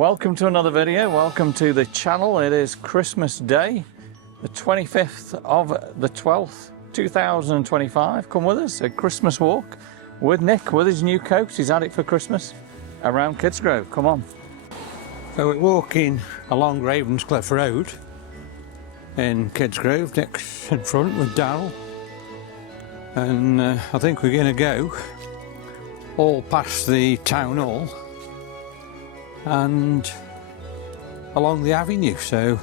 Welcome to another video. Welcome to the channel. It is Christmas Day, the 25th of the 12th, 2025. Come with us, a Christmas walk with Nick with his new coat. He's had it for Christmas around Kidsgrove. Come on. So we're walking along Ravenscliffe Road in Kidsgrove. Nick's in front with Darryl, and I think we're going to go all past the town hall and along the avenue, so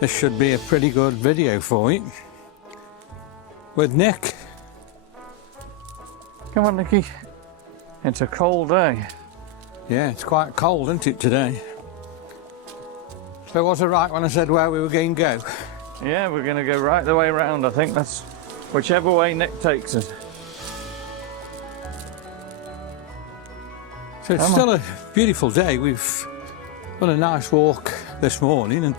this should be a pretty good video for you with Nick. Come on, Nicky. It's a cold day. Yeah, it's quite cold, isn't it, today? So was it right when I said where we were going to go? Yeah, we're going to go right the way around. I think that's whichever way Nick takes us. So it's still a beautiful day. We've done a nice walk this morning, and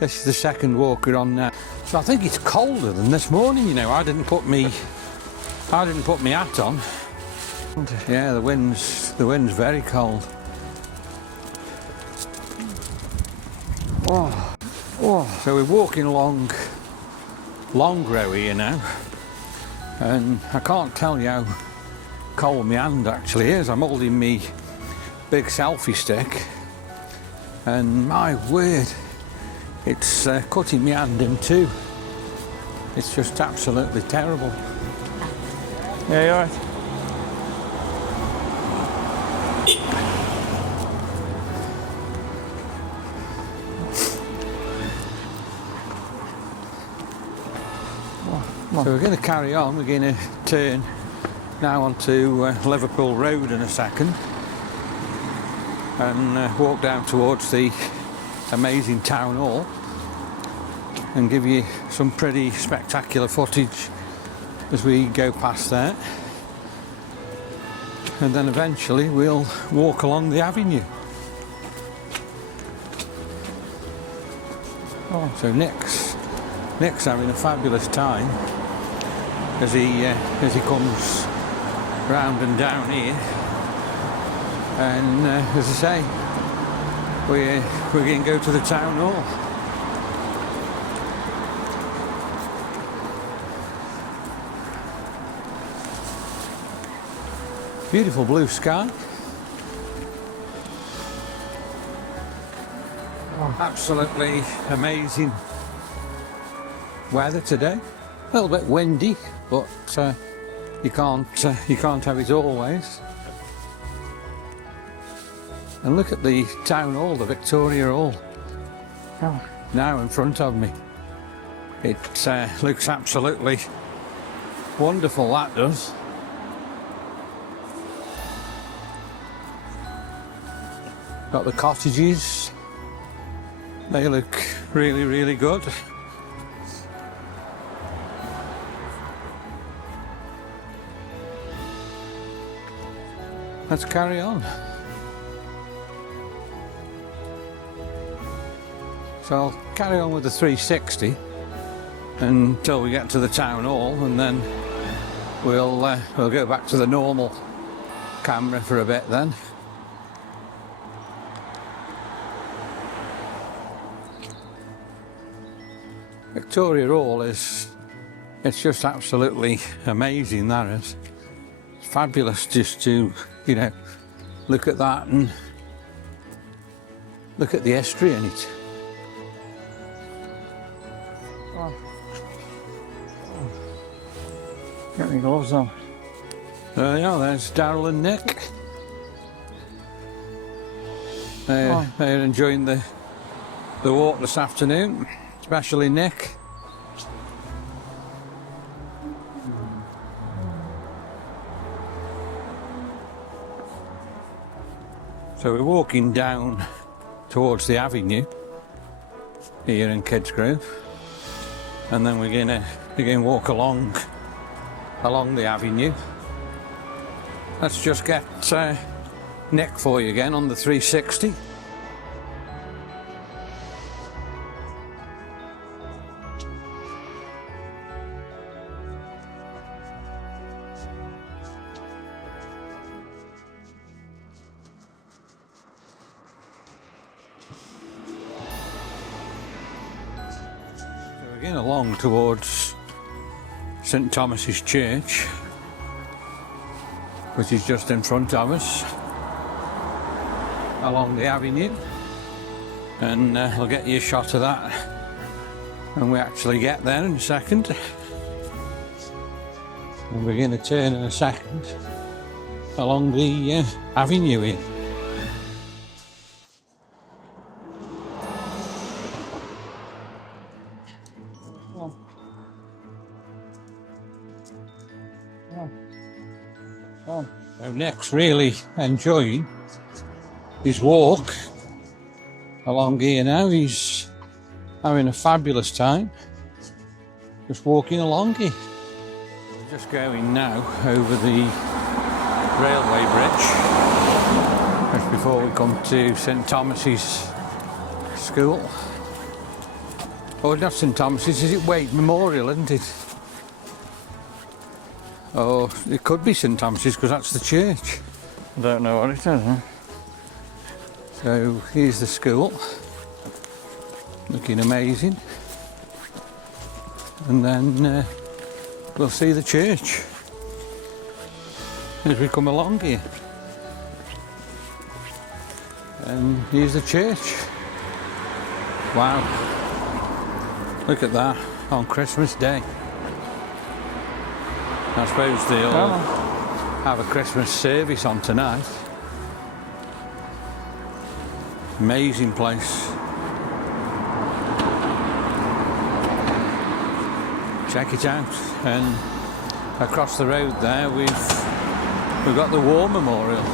this is the second walk we're on now. So I think it's colder than this morning. You know, I didn't put my hat on. Yeah, the wind's very cold. Oh. So we're walking along Longrow here now, and I can't tell you how cold my hand actually is. I'm holding me big selfie stick, and my word, it's cutting my hand in two. It's just absolutely terrible. Yeah, you alright? So we're going to carry on. We're going to turn now onto Liverpool Road in a second and walk down towards the amazing town hall and give you some pretty spectacular footage as we go past there, and then eventually we'll walk along the avenue. So Nick's having a fabulous time as he comes round and down here, and as I say, we're going to go to the town hall. Beautiful blue sky. Absolutely amazing weather today. A little bit windy, but you can't have it always. And look at the town hall, the Victoria Hall, now in front of me. It looks absolutely wonderful, that does. Got the cottages. They look really, really good. Let's carry on. So I'll carry on with the 360 until we get to the town hall, and then we'll go back to the normal camera for a bit then. Victoria Hall it's just absolutely amazing, that is. It's fabulous just to, you know, look at that and look at the history in it. Get my gloves on. There you are, there's Darryl and Nick. They're enjoying the walk this afternoon, especially Nick. So we're walking down towards the avenue here in Kidsgrove, and then we're going to walk along the avenue. Let's just get Nick for you again on the 360. We're getting along towards St Thomas's Church, which is just in front of us along the avenue, and I'll get you a shot of that when we actually get there in a second. And we're going to turn in a second along the avenue here. So Nick's really enjoying his walk along here now. He's having a fabulous time just walking along here. We're just going now over the railway bridge just before we come to St Thomas's School. Oh, not St Thomas's, is it Wade Memorial, isn't it? Oh, it could be St Thomas's because that's the church. I don't know what it is, huh? So here's the school, looking amazing. And then we'll see the church as we come along here. And here's the church. Wow, look at that on Christmas Day. I suppose they'll have a Christmas service on tonight. Amazing place. Check it out. And across the road there we've got the War Memorial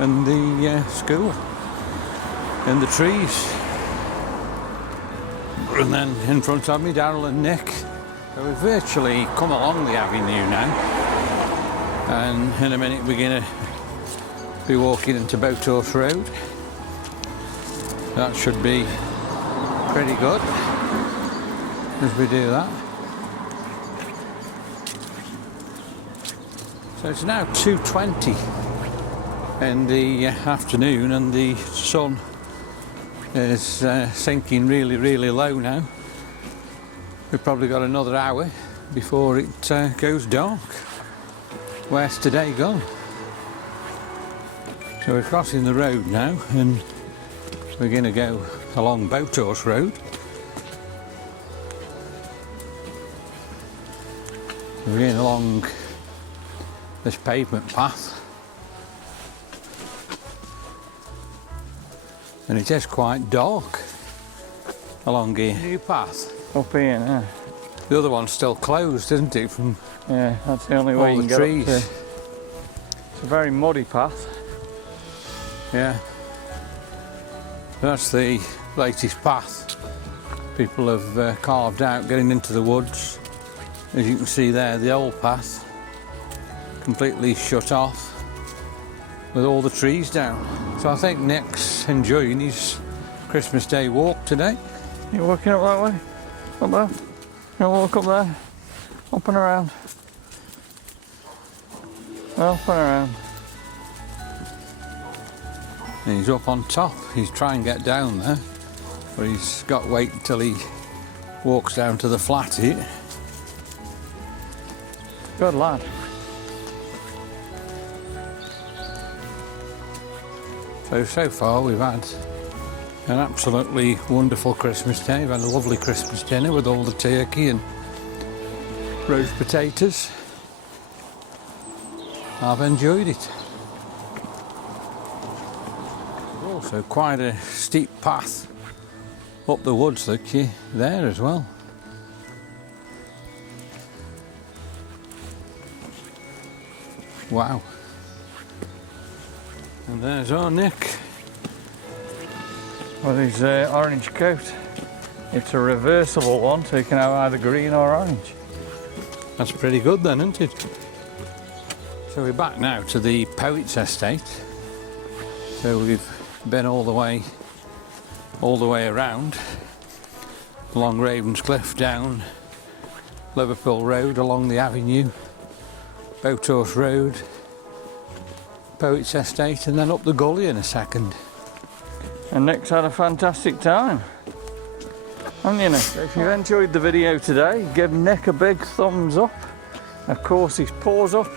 and the school and the trees. And then in front of me, Daryl and Nick. So we've virtually come along the avenue now, and in a minute we're going to be walking into Boathorse Road. That should be pretty good as we do that. So it's now 2:20 in the afternoon and the sun is sinking really, really low now. We've probably got another hour before it goes dark. Where's today gone? So we're crossing the road now and we're going to go along Boathorse Road. We're going along this pavement path. And it is quite dark along here. New path. Up here, yeah. The other one's still closed, isn't it? From yeah, that's the only way you can get up to. It's a very muddy path. Yeah. That's the latest path people have carved out getting into the woods. As you can see there, the old path completely shut off with all the trees down. So I think Nick's enjoying his Christmas Day walk today. You're walking up that way? Up there? You walk up there? Up and around? Up and around. And he's up on top. He's trying to get down there, but he's got to wait until he walks down to the flat here. Good lad. So far we've had an absolutely wonderful Christmas day. We've had a lovely Christmas dinner with all the turkey and roast potatoes. I've enjoyed it. Also quite a steep path up the woods, look you, there as well. Wow. And there's our Nick. With his orange coat. It's a reversible one, so you can have either green or orange. That's pretty good then, isn't it? So we're back now to the Poets Estate. So we've been all the way around, along Ravenscliffe, down Liverpool Road, along the avenue, Boathorse Road, Poets Estate, and then up the gully in a second. And Nick's had a fantastic time. haven't you, Nick? If you enjoyed the video today, give Nick a big thumbs up. Of course, his paws up.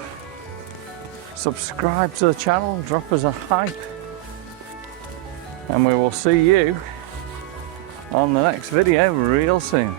Subscribe to the channel, drop us a hype. And we will see you on the next video real soon.